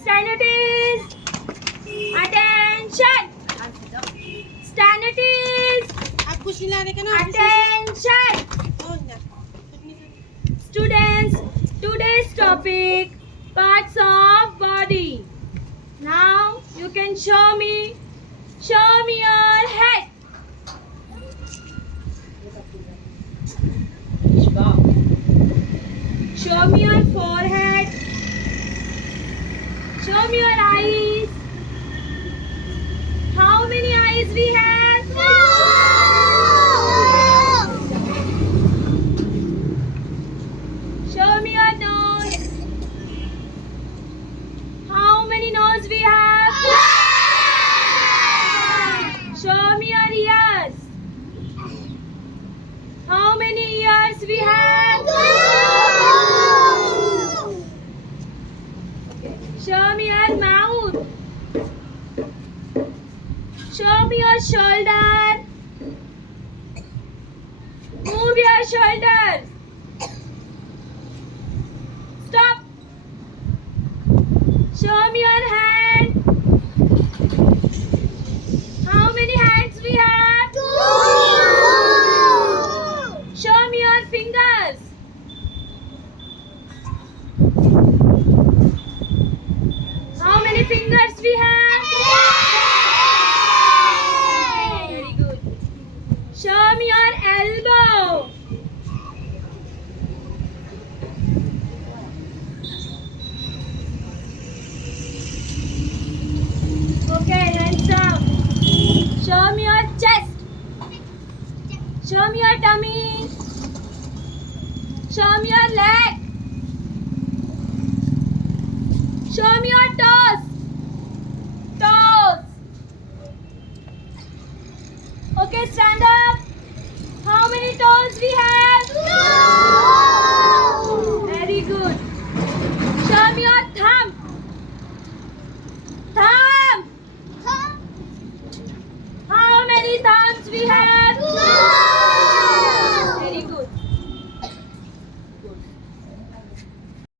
Stand it is. Attention. Stand it is. Attention. Students, today's topic, parts of body. Now you can show me your head. Show me your forehead. Show me your eyes. How many eyes we have? Show me your nose. How many nose we have? Show me your ears. How many ears we have? Show me your mouth. Show me your shoulder. Move your shoulders. Stop. Show me your hand. How many hands we have? Show me your fingers. How many fingers we have? Very good. Show me your elbow. Okay, hands up. Show me your chest. Show me your tummy. Show me your leg. Show me your toes. Toes. Okay, stand up. How many toes we have? Very good. Show me your thumb. Thumb. How many thumbs we have?